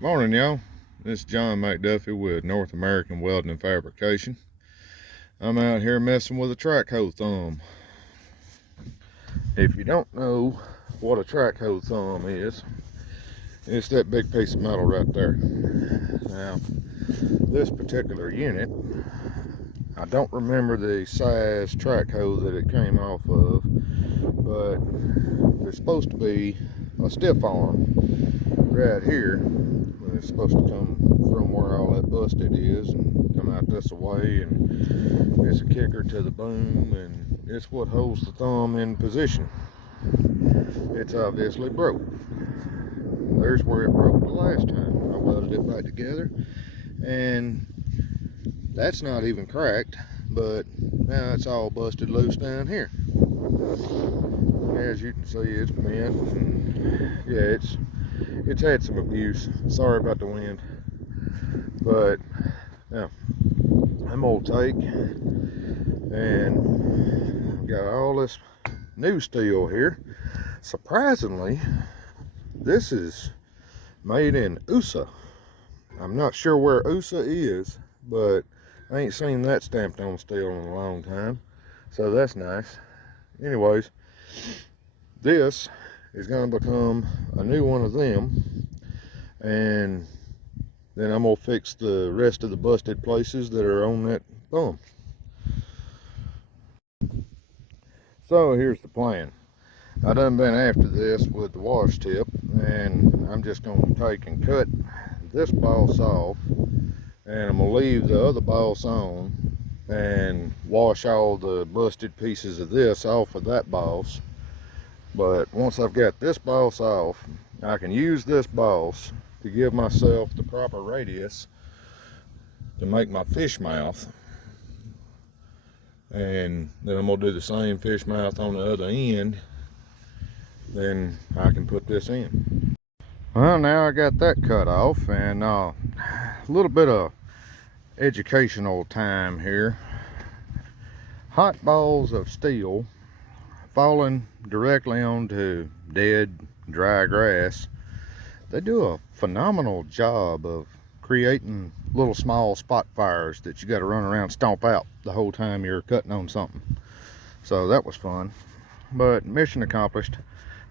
Morning, y'all. This is John McDuffie with North American Welding and Fabrication. I'm out here messing with a track hoe thumb. If you don't know what a track hoe thumb is, it's that big piece of metal right there. Now, this particular unit, I don't remember the size track hoe that it came off of, but there's supposed to be a stiff arm right here. It's supposed to come from where all that busted is and come out this way, and it's a kicker to the boom, and it's what holds the thumb in position. It's obviously broke. There's where it broke the last time. I welded it back together, and that's not even cracked, but now it's all busted loose down here. As you can see, it's bent, and yeah, it's had some abuse. Sorry about the wind, but yeah, I'm gonna take and got all this new steel here. Surprisingly, this is made in USA. I'm not sure where USA is, but I ain't seen that stamped on steel in a long time, so that's nice. Anyways, this is going to become a new one of them, and then I'm going to fix the rest of the busted places that are on that thumb. So here's the plan. I done been after this with the wash tip, and I'm just going to take and cut this boss off, and I'm going to leave the other boss on and wash all the busted pieces of this off of that boss. But once I've got this boss off, I can use this boss to give myself the proper radius to make my fish mouth, and then I'm going to do the same fish mouth on the other end. Then I can put this in. Well, now I got that cut off, and a little bit of educational time here. Hot balls of steel falling directly onto dead, dry grass, they do a phenomenal job of creating little small spot fires that you got to run around and stomp out the whole time you're cutting on something. So that was fun, but mission accomplished.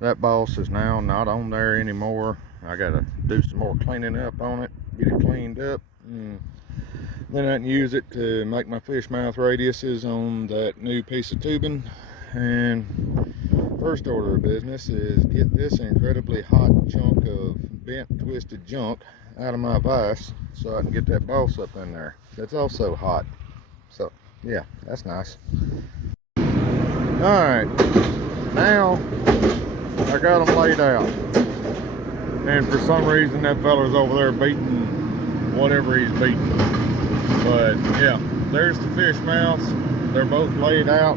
That boss is now not on there anymore. I gotta do some more cleaning up on it, get it cleaned up, and then I can use it to make my fish mouth radiuses on that new piece of tubing. And first order of business is get this incredibly hot chunk of bent, twisted junk out of my vise so I can get that boss up in there. That's also hot. So yeah, that's nice. Alright, now I got them laid out, and for some reason that fella's over there beating whatever he's beating. But yeah, there's the fish mouths. They're both laid out.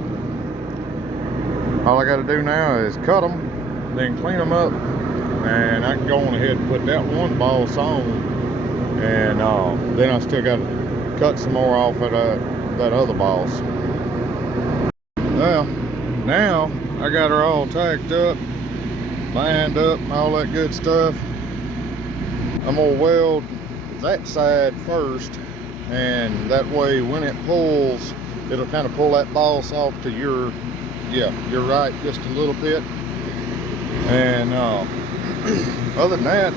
All I got to do now is cut them, then clean them up, and I can go on ahead and put that one boss on, and then I still got to cut some more off of that other boss. Well, now I got her all tacked up, lined up, all that good stuff. I'm gonna weld that side first, and that way when it pulls, it'll kind of pull that boss off to your right just a little bit. And other than that,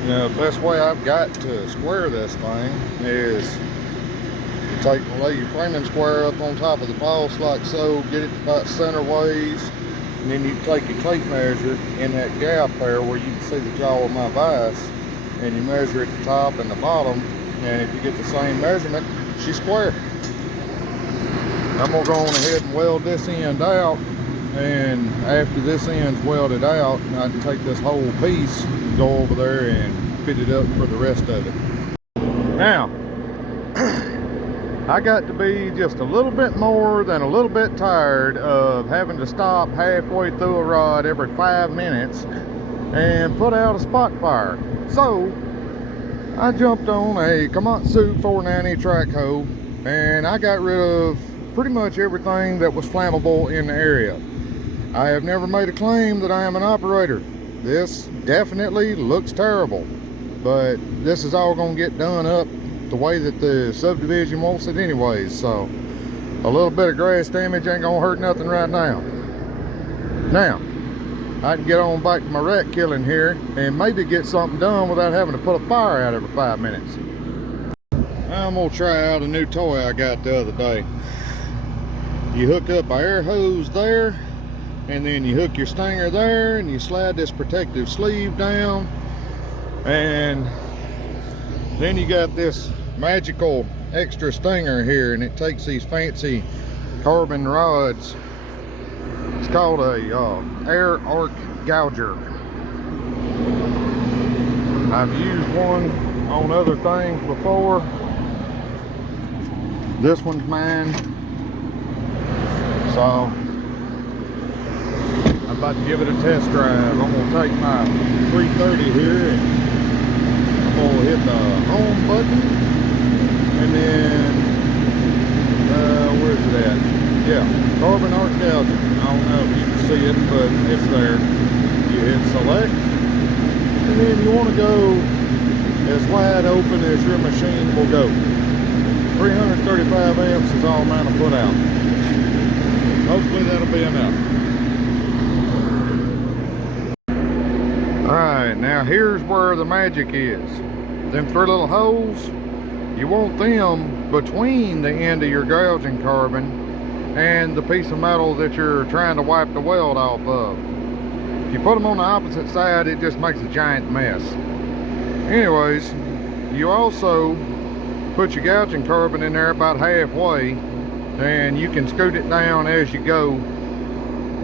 you know, the best way I've got to square this thing is lay your framing square up on top of the boss like so, get it about center ways, and then you take your tape measure in that gap there where you can see the jaw of my vise, and you measure at the top and the bottom, and if you get the same measurement, she's square. I'm gonna go on ahead and weld this end out, and after this end's welded out, I can take this whole piece and go over there and fit it up for the rest of it. Now, I got to be just a little bit more than a little bit tired of having to stop halfway through a rod every 5 minutes and put out a spot fire. So I jumped on a Komatsu 490 track hoe, and I got rid of pretty much everything that was flammable in the area. I have never made a claim that I am an operator. This definitely looks terrible. but this is all gonna get done up the way that the subdivision wants it anyways, so a little bit of grass damage ain't gonna hurt nothing right now. Now I can get on back to my rat killing here and maybe get something done without having to put a fire out every 5 minutes. I'm gonna try out a new toy I got the other day. You hook up an air hose there, and then you hook your stinger there, and you slide this protective sleeve down, and then you got this magical extra stinger here, and it takes these fancy carbon rods. It's called a air arc gouger. I've used one on other things before. This one's mine, so I'm about to give it a test drive. I'm gonna take my 330 here and I'm gonna hit the home button, and then where's it at? Yeah, carbon arc gouger. I don't know if you can see it, but it's there. You hit select, and then you want to go as wide open as your machine will go. 335 amps is all mine to put out. Hopefully that'll be enough. Alright, now here's where the magic is. Them 3 little holes, you want them between the end of your gouging carbon and the piece of metal that you're trying to wipe the weld off of. If you put them on the opposite side, it just makes a giant mess. Anyways, you also put your gouging carbon in there about halfway, and you can scoot it down as you go.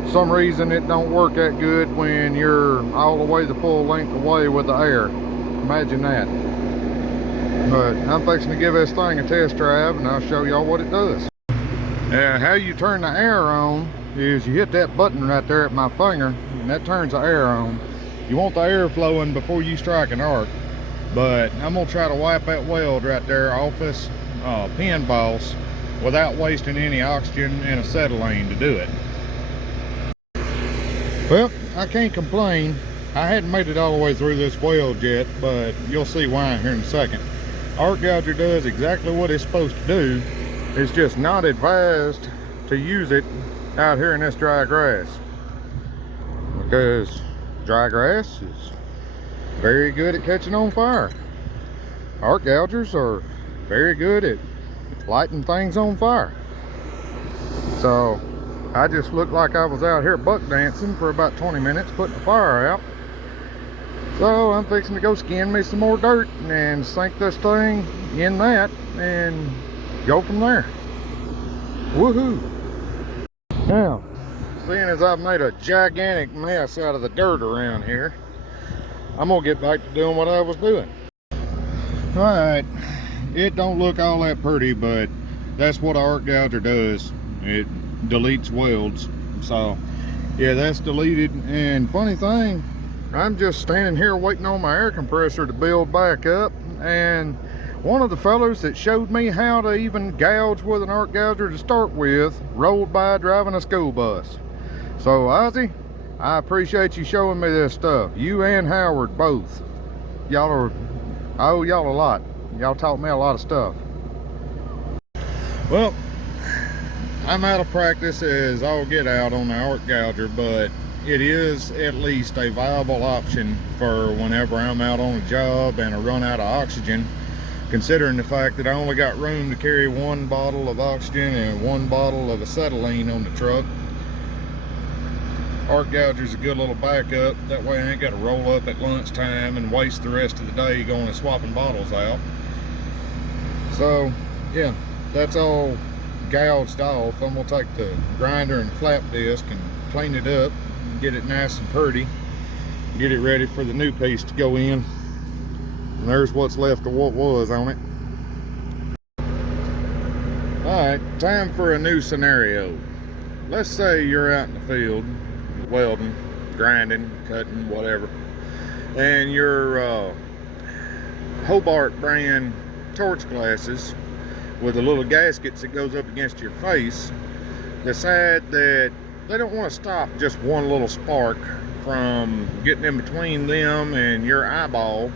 For some reason it don't work that good when you're all the way the full length away with the air. Imagine that. But I'm fixing to give this thing a test drive, and I'll show y'all what it does. Now, how you turn the air on is you hit that button right there at my finger, and that turns the air on. You want the air flowing before you strike an arc, but I'm gonna try to wipe that weld right there off this pin boss without wasting any oxygen and acetylene to do it. Well, I can't complain. I hadn't made it all the way through this weld yet, but you'll see why here in a second. Arc gouger does exactly what it's supposed to do. It's just not advised to use it out here in this dry grass, because dry grass is very good at catching on fire. Arc gougers are very good at lighting things on fire. So I just looked like I was out here buck dancing for about 20 minutes putting the fire out. So I'm fixing to go skin me some more dirt and sink this thing in that and go from there. Woohoo! Now, seeing as I've made a gigantic mess out of the dirt around here, I'm gonna get back to doing what I was doing. Alright, it don't look all that pretty, but that's what an arc gouger does. It deletes welds. So yeah, that's deleted. And funny thing, I'm just standing here waiting on my air compressor to build back up, and one of the fellows that showed me how to even gouge with an arc gouger to start with rolled by driving a school bus. So Ozzy, I appreciate you showing me this stuff. You and Howard both. I owe y'all a lot. Y'all taught me a lot of stuff. Well, I'm out of practice as all get out on the arc gouger, but it is at least a viable option for whenever I'm out on a job and I run out of oxygen, considering the fact that I only got room to carry 1 bottle of oxygen and 1 bottle of acetylene on the truck. Arc gouger's a good little backup. That way I ain't got to roll up at lunchtime and waste the rest of the day going and swapping bottles out. So yeah, that's all gouged off. I'm gonna take the grinder and flap disc and clean it up, get it nice and pretty, get it ready for the new piece to go in. And there's what's left of what was on it. Alright, time for a new scenario. Let's say you're out in the field welding, grinding, cutting, whatever, and your Hobart brand torch glasses with the little gaskets that goes up against your face decide that they don't want to stop just one little spark from getting in between them and your eyeball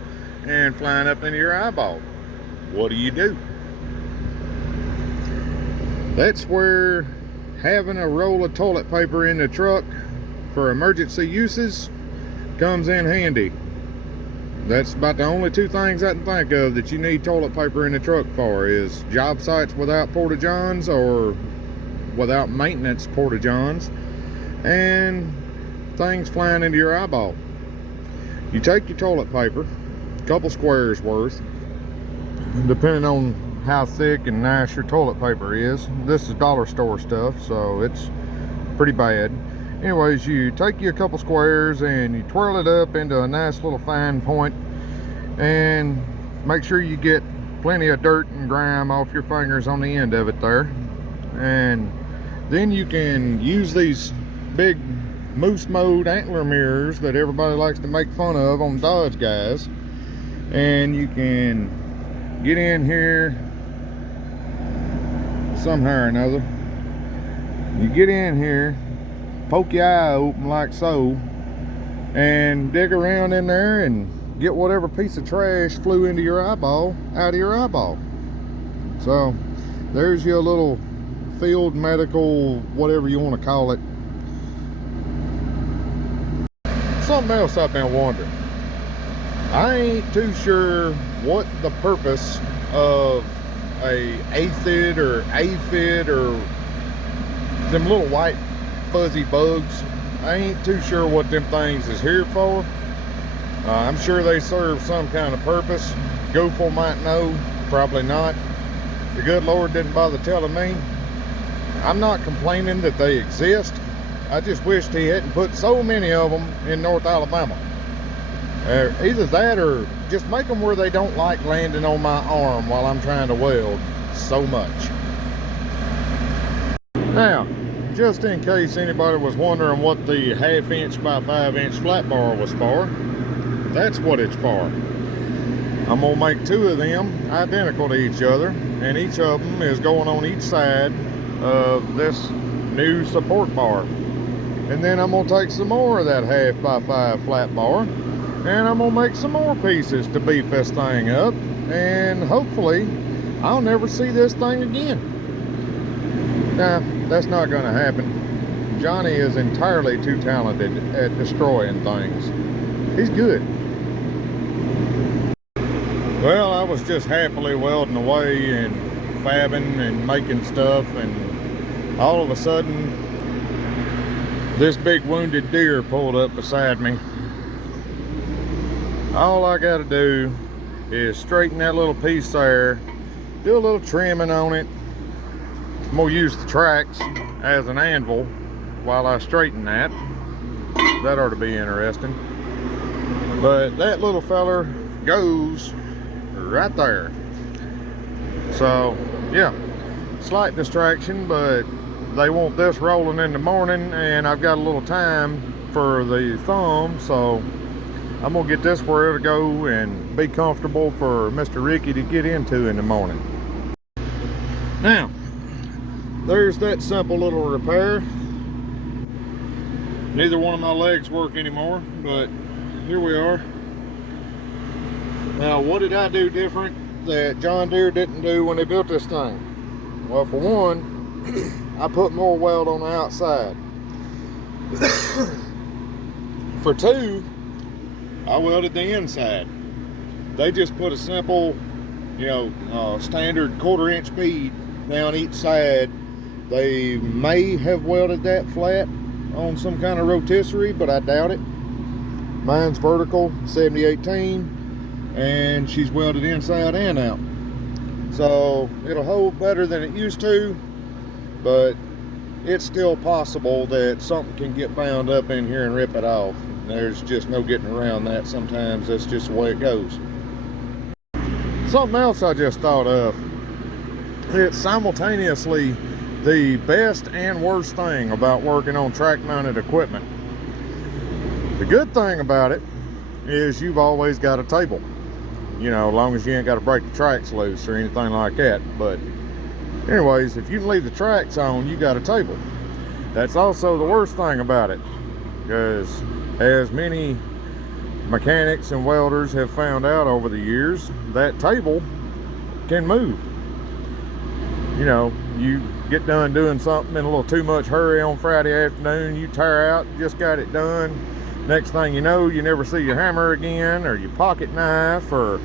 and flying up into your eyeball. What do? That's where having a roll of toilet paper in the truck for emergency uses comes in handy. That's about the only two things I can think of that you need toilet paper in the truck for, is job sites without porta-johns or without maintenance porta-johns, and things flying into your eyeball. You take your toilet paper, a couple squares worth, depending on how thick and nice your toilet paper is. This is dollar store stuff, so it's pretty bad. Anyways, you take you a couple squares and you twirl it up into a nice little fine point, and make sure you get plenty of dirt and grime off your fingers on the end of it there. And then you can use these big moose mode antler mirrors that everybody likes to make fun of on Dodge guys, and you can get in here somehow or another. You get in here, poke your eye open like so, and dig around in there and get whatever piece of trash flew into your eyeball out of your eyeball. So there's your little field medical, whatever you want to call it. Something else I've been wondering. I ain't too sure what the purpose of a aphid or aphid or them little white fuzzy bugs. I ain't too sure what them things is here for. I'm sure they serve some kind of purpose. Gopher might know, probably not. The good Lord didn't bother telling me. I'm not complaining that they exist. I just wished he hadn't put so many of them in North Alabama. Either that or just make them where they don't like landing on my arm while I'm trying to weld so much. Now, just in case anybody was wondering what the 1/2 inch by 5 inch flat bar was for, that's what it's for. I'm gonna make two of them identical to each other, and each of them is going on each side of this new support bar. And then I'm gonna take some more of that 1/2 by 5 flat bar, and I'm gonna make some more pieces to beef this thing up, and hopefully I'll never see this thing again. Nah, that's not gonna happen. Johnny is entirely too talented at destroying things. He's good. Well, I was just happily welding away and fabbing and making stuff, and all of a sudden this big wounded deer pulled up beside me. All I gotta do is straighten that little piece there, do a little trimming on it. I'm gonna use the tracks as an anvil while I straighten that. That ought to be interesting. But that little feller goes right there. So yeah, slight distraction, but they want this rolling in the morning, and I've got a little time for the thumb, so I'm gonna get this where it'll go and be comfortable for Mr. Ricky to get into in the morning. Now, there's that simple little repair. Neither one of my legs work anymore, but here we are. Now, what did I do different that John Deere didn't do when they built this thing? Well, for one, I put more weld on the outside. For two, I welded the inside. They just put a simple, standard 1/4 inch bead down each side. They may have welded that flat on some kind of rotisserie, but I doubt it. Mine's vertical, 7018, and she's welded inside and out. So it'll hold better than it used to, but it's still possible that something can get bound up in here and rip it off. There's just no getting around that. Sometimes that's just the way it goes. Something else I just thought of. It's simultaneously the best and worst thing about working on track mounted equipment. The good thing about it is you've always got a table, as long as you ain't got to break the tracks loose or anything like that. But anyways, if you can leave the tracks on, you got a table. That's also the worst thing about it, because as many mechanics and welders have found out over the years that table can move. You know, you get done doing something in a little too much hurry on Friday afternoon, you tire out, just got it done. Next thing you know, you never see your hammer again, or your pocket knife, or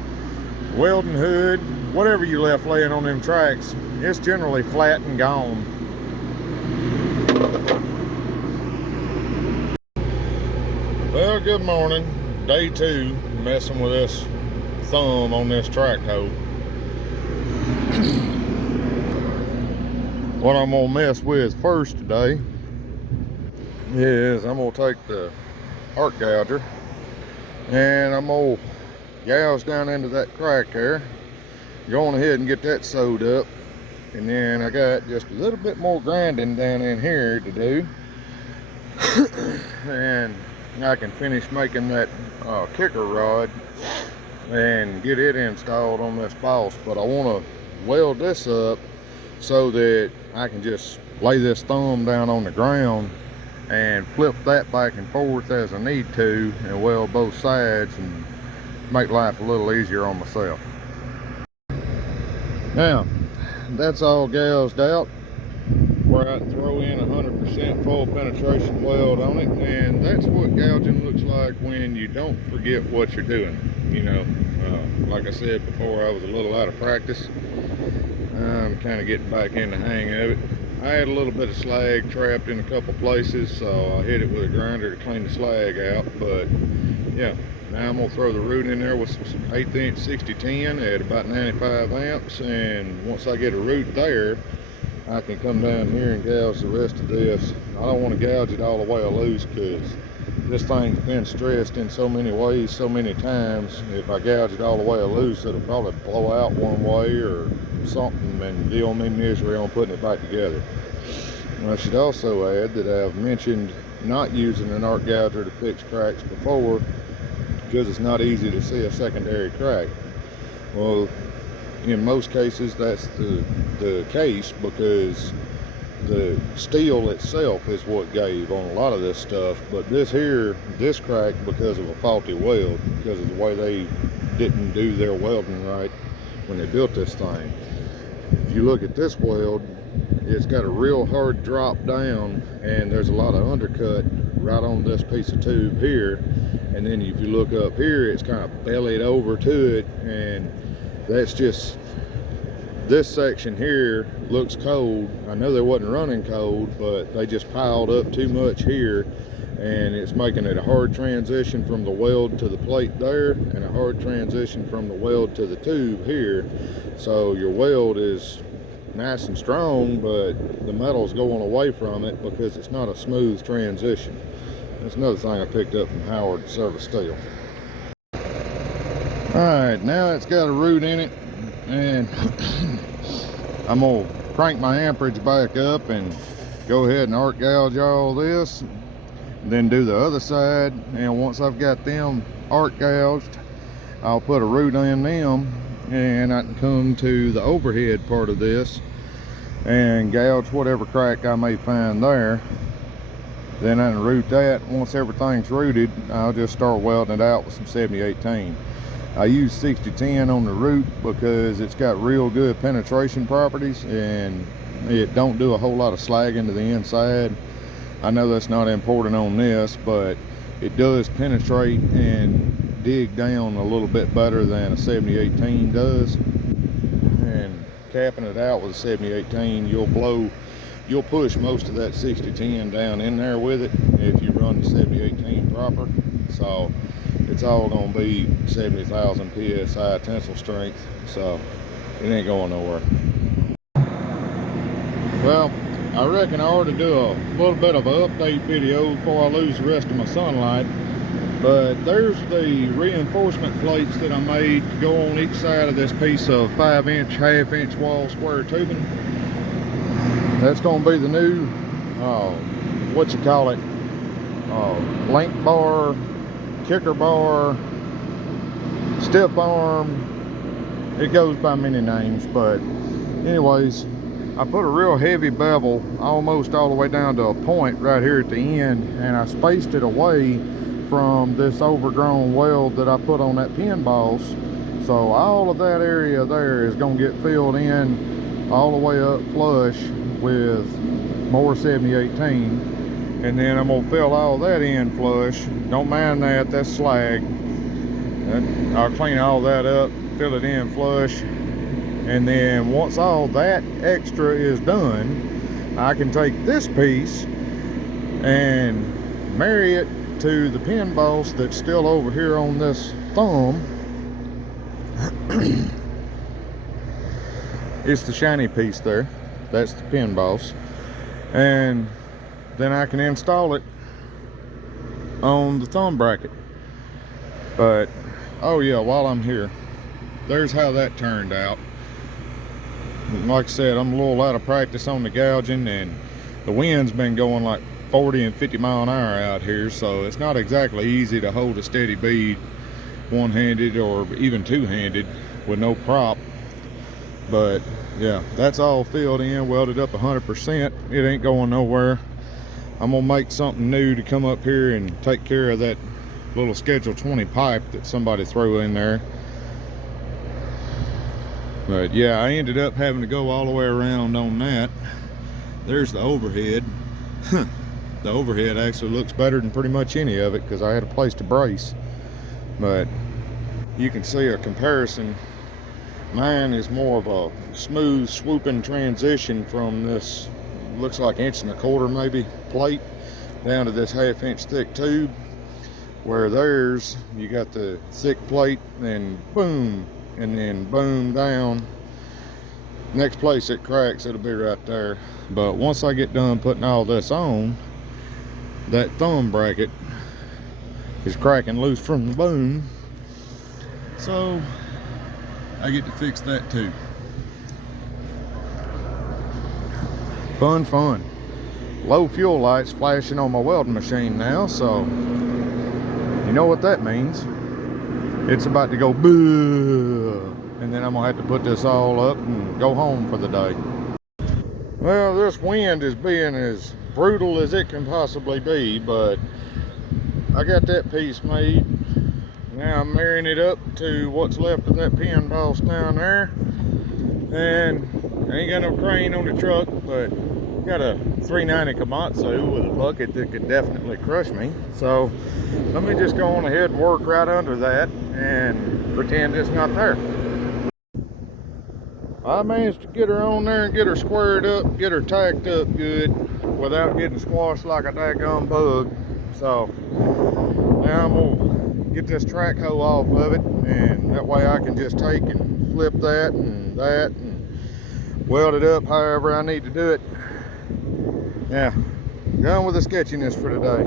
welding hood, whatever you left laying on them tracks, it's generally flat and gone. Well, good morning. Day 2, messing with this thumb on this track hoe. What I'm gonna mess with first today is I'm gonna take the arc gouger and I'm gonna gouge down into that crack there. Go on ahead and get that sewed up, and then I got just a little bit more grinding down in here to do, and I can finish making that kicker rod and get it installed on this boss. But I want to weld this up so that I can just lay this thumb down on the ground and flip that back and forth as I need to, and weld both sides and make life a little easier on myself. Now that's all gouged out, where I throw in 100% full penetration weld on it, and that's what gouging looks like when you don't forget what you're doing. You know, like I said before, I was a little out of practice. I'm kind of getting back in the hang of it. I had a little bit of slag trapped in a couple places, so I hit it with a grinder to clean the slag out. But yeah, now I'm gonna throw the root in there with some 1/8 inch 6010 at about 95 amps, and once I get a root there, I can come down here and gouge the rest of this. I don't want to gouge it all the way loose, because this thing's been stressed in so many ways so many times. If I gouge it all the way loose, it'll probably blow out one way or something and deal me misery on putting it back together. And I should also add that I've mentioned not using an arc gouger to fix cracks before, because it's not easy to see a secondary crack. Well, in most cases that's the case, because the steel itself is what gave on a lot of this stuff. But this crack because of a faulty weld, because of the way they didn't do their welding right when they built this thing. If you look at this weld, it's got a real hard drop down, and there's a lot of undercut right on this piece of tube here. And then if you look up here, it's kind of bellied over to it, and that's just, this section here looks cold. I know they wasn't running cold, but they just piled up too much here, and it's making it a hard transition from the weld to the plate there, and a hard transition from the weld to the tube here. So your weld is nice and strong, but the metal's going away from it because it's not a smooth transition. That's another thing I picked up from Howard Service Steel. Alright, now it's got a root in it, and I'm gonna crank my amperage back up and go ahead and arc gouge all this, and then do the other side. And once I've got them arc gouged, I'll put a root in them, and I can come to the overhead part of this and gouge whatever crack I may find there. Then I can root that. Once everything's rooted, I'll just start welding it out with some 7018. I use 6010 on the root because it's got real good penetration properties, and it don't do a whole lot of slagging to the inside. I know that's not important on this, but it does penetrate and dig down a little bit better than a 7018 does. And capping it out with a 7018, you'll push most of that 6010 down in there with it if you run the 7018 proper. So it's all gonna be 70,000 psi tensile strength, so it ain't going nowhere. Well, I reckon I ought to do a little bit of an update video before I lose the rest of my sunlight. But there's the reinforcement plates that I made to go on each side of this piece of 5-inch, half-inch wall square tubing. That's gonna be the new, link bar, kicker bar, stiff arm. It goes by many names, but anyways, I put a real heavy bevel almost all the way down to a point right here at the end, and I spaced it away from this overgrown weld that I put on that pin boss. So all of that area there is going to get filled in all the way up flush with more 7018, and then I'm going to fill all that in flush. Don't mind that, that's slag. I'll clean all that up, fill it in flush, and then once all that extra is done, I can take this piece and marry it to the pin boss that's still over here on this thumb. It's the shiny piece there, that's the pin boss, and then I can install it on the thumb bracket. But oh yeah, while I'm here, there's how that turned out. Like I said, I'm a little out of practice on the gouging, and the wind's been going like 40 and 50 mile an hour out here, so it's not exactly easy to hold a steady bead one-handed or even two-handed with no prop. But yeah, that's all filled in, welded up 100%. It ain't going nowhere. I'm gonna make something new to come up here and take care of that little Schedule 20 pipe that somebody threw in there. But yeah, I ended up having to go all the way around on that. There's the overhead. The overhead actually looks better than pretty much any of it because I had a place to brace. But you can see a comparison. Mine is more of a smooth swooping transition from this, looks like 1.25 inch maybe, plate down to this 1/2 inch thick tube, where theirs you got the thick plate and boom, and then boom down. Next place it cracks, it'll be right there. But once I get done putting all this on, that thumb bracket is cracking loose from the boom, so I get to fix that too. Fun. Low fuel lights flashing on my welding machine now, so you know what that means. It's about to go boo, and then I'm gonna have to put this all up and go home for the day. Well, this wind is being as brutal as it can possibly be, but I got that piece made. Now I'm marrying it up to what's left of that pin boss down there, and I ain't got no crane on the truck, but got a 390 Komatsu with a bucket that could definitely crush me. So let me just go on ahead and work right under that and pretend it's not there. I managed to get her on there and get her squared up, get her tacked up good without getting squashed like a daggone bug. So now I'm gonna get this track hoe off of it, and that way I can just take and flip that and weld it up however I need to do it. Yeah, done with the sketchiness for today.